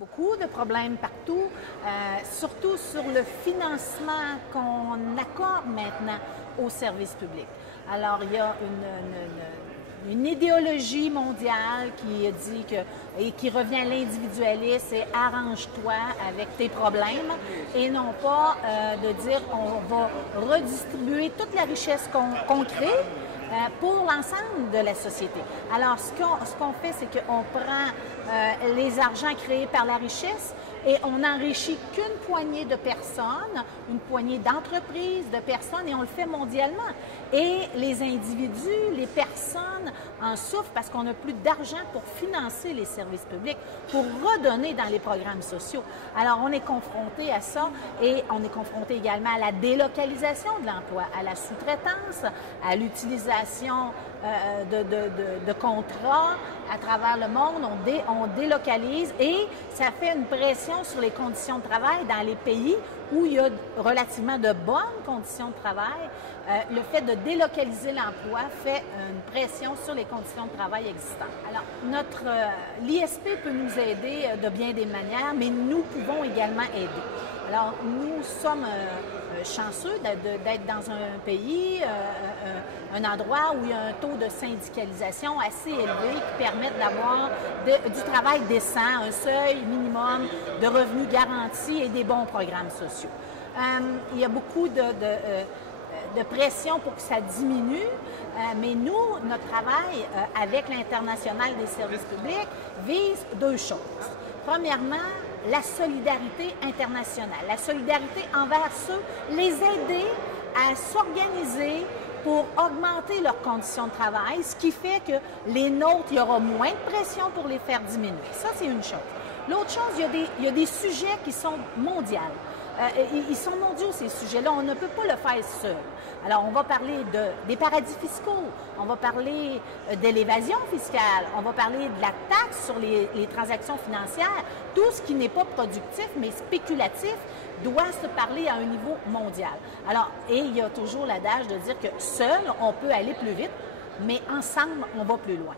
Beaucoup de problèmes partout, surtout sur le financement qu'on accorde maintenant aux services publics. Alors, il y a une idéologie mondiale qui dit que, et qui revient à l'individualisme, c'est arrange-toi avec tes problèmes et non pas de dire on va redistribuer toute la richesse qu'on crée pour l'ensemble de la société. Alors, ce qu'on fait, c'est qu'on prend les argents créés par la richesse et on n'enrichit qu'une poignée de personnes, une poignée d'entreprises, de personnes, et on le fait mondialement. Et les individus, les personnes en souffrent parce qu'on n'a plus d'argent pour financer les services publics, pour redonner dans les programmes sociaux. Alors, on est confronté à ça et on est confronté également à la délocalisation de l'emploi, à la sous-traitance, à l'utilisation de contrats à travers le monde. On délocalise et ça fait une pression sur les conditions de travail dans les pays où il y a relativement de bonnes conditions de travail. Le fait de délocaliser l'emploi fait une pression sur les conditions de travail existantes. Alors, l'ISP peut nous aider de bien des manières, mais nous pouvons également aider. Alors, nous sommes chanceux d'être dans un pays, un endroit où il y a un taux de syndicalisation assez élevé qui permet d'avoir du travail décent, un seuil minimum de revenus garantis et des bons programmes sociaux. Il y a beaucoup de pression pour que ça diminue, mais nous, notre travail avec l'Internationale des services publics vise deux choses. Premièrement, la solidarité internationale, la solidarité envers ceux, les aider à s'organiser pour augmenter leurs conditions de travail, ce qui fait que les nôtres, il y aura moins de pression pour les faire diminuer. Ça, c'est une chose. L'autre chose, il y a des sujets qui sont mondiaux. Ils sont mondiaux, ces sujets-là. On ne peut pas le faire seul. Alors, on va parler des paradis fiscaux, on va parler de l'évasion fiscale, on va parler de la taxe sur les transactions financières. Tout ce qui n'est pas productif, mais spéculatif, doit se parler à un niveau mondial. Alors, et il y a toujours l'adage de dire que seul, on peut aller plus vite, mais ensemble, on va plus loin.